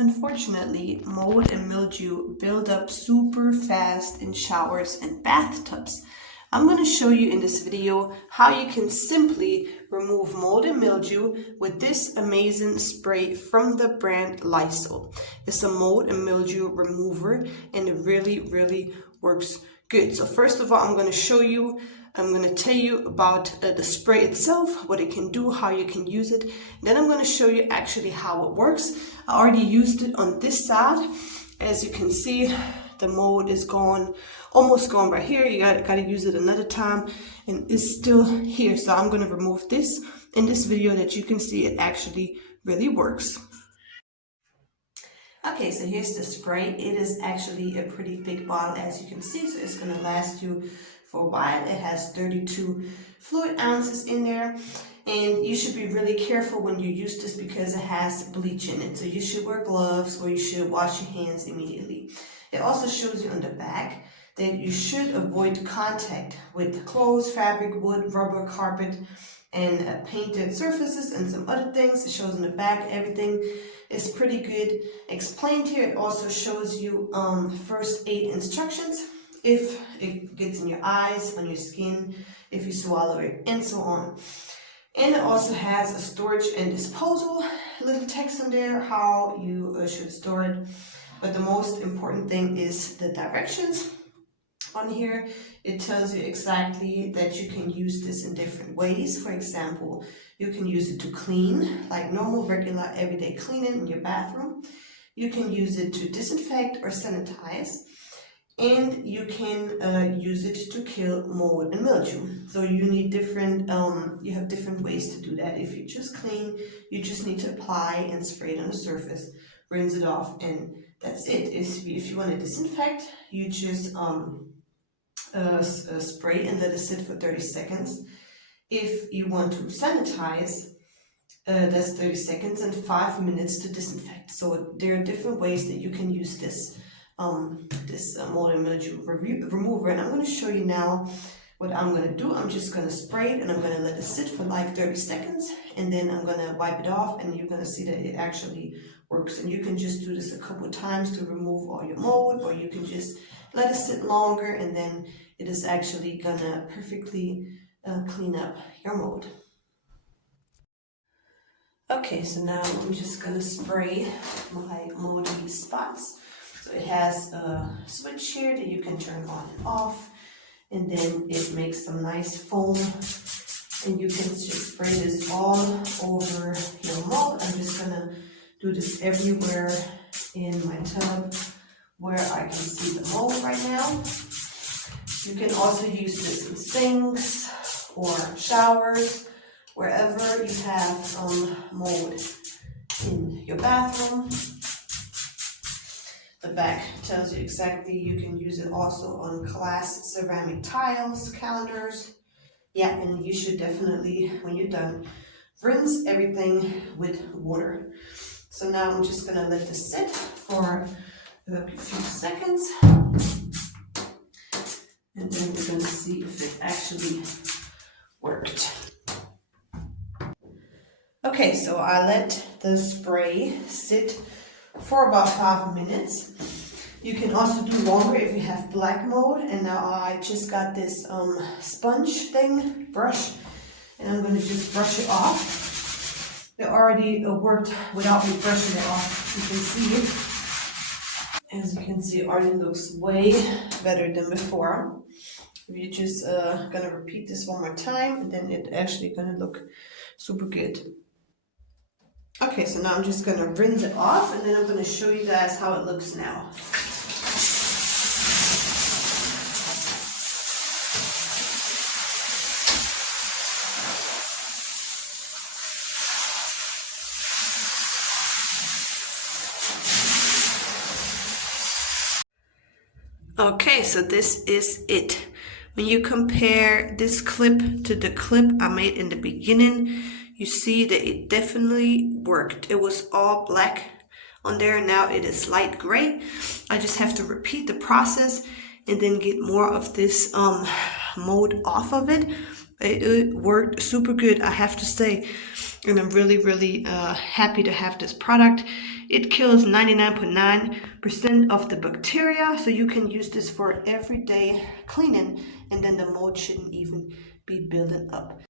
Unfortunately, mold and mildew build up super fast in showers and bathtubs. I'm going to show you in this video how you can simply remove mold and mildew with this amazing spray from the brand Lysol. It's a mold and mildew remover and it really works good. So first of all, I'm going to tell you about the spray itself, what it can do, how you can use it. Then I'm going to show you actually how it works. I already used it on this side. As you can see, the mold is gone, almost gone right here. You gotta use it another time and it's still here. So I'm going to remove this in this video that you can see it actually really works. Okay, so here's the spray. It is actually a pretty big bottle, as you can see, so it's going to last you for a while. It has 32 fluid ounces in there, and you should be really careful when you use this because it has bleach in it. So you should wear gloves or you should wash your hands immediately. It also shows you on the back that you should avoid contact with clothes, fabric, wood, rubber, carpet, and painted surfaces and some other things. It shows in the back everything is pretty good explained here. It also shows you first aid instructions if it gets in your eyes, on your skin, if you swallow it, and so on. And it also has a storage and disposal little text in there how you should store it. But the most important thing is the directions. On here, it tells you exactly that you can use this in different ways. For example, you can use it to clean, like normal, regular, everyday cleaning in your bathroom. You can use it to disinfect or sanitize. And you can use it to kill mold and mildew. So you need you have different ways to do that. If you just clean, you just need to apply and spray it on the surface, rinse it off, and that's it. If you want to disinfect, you just spray and let it sit for 30 seconds. If you want to sanitize, that's 30 seconds and 5 minutes to disinfect. So there are different ways that you can use this mold and mildew remover, and I'm going to show you now what I'm going to do. I'm just going to spray it and I'm going to let it sit for like 30 seconds, and then I'm going to wipe it off, and you're going to see that it actually works. And you can just do this a couple of times to remove all your mold, or you can just let it sit longer, and then it is actually going to perfectly clean up your mold. Okay, so now I'm just going to spray my moldy spots. So it has a switch here that you can turn on and off, and then it makes some nice foam, and you can just spray this all over your mold. I'm just going to do this everywhere in my tub where I can see the mold right now. You can also use this in sinks or showers, wherever you have mold in your bathroom. The back tells you exactly. You can use it also on glass ceramic tiles, calendars. Yeah, and you should definitely, when you're done, rinse everything with water. So now I'm just gonna let this sit for a few seconds, and then we're gonna see if it actually worked. Okay, so I let the spray sit for about 5 minutes. You can also do longer if you have black mold. And now I just got this sponge brush, and I'm going to just brush it off. It already worked without me brushing it off. You can see it. As you can see, it already looks way better than before. We're just going to repeat this one more time, and then it's actually going to look super good. Okay, so now I'm just going to rinse it off, and then I'm going to show you guys how it looks now. Okay, so this is it. When you compare this clip to the clip I made in the beginning, you see that it definitely worked. It was all black on there, now it is light gray. I just have to repeat the process and then get more of this mold off of it. It worked super good, I have to say. and I'm really happy to have this product. It kills 99.9% of the bacteria, so you can use this for everyday cleaning, and then the mold shouldn't even be building up.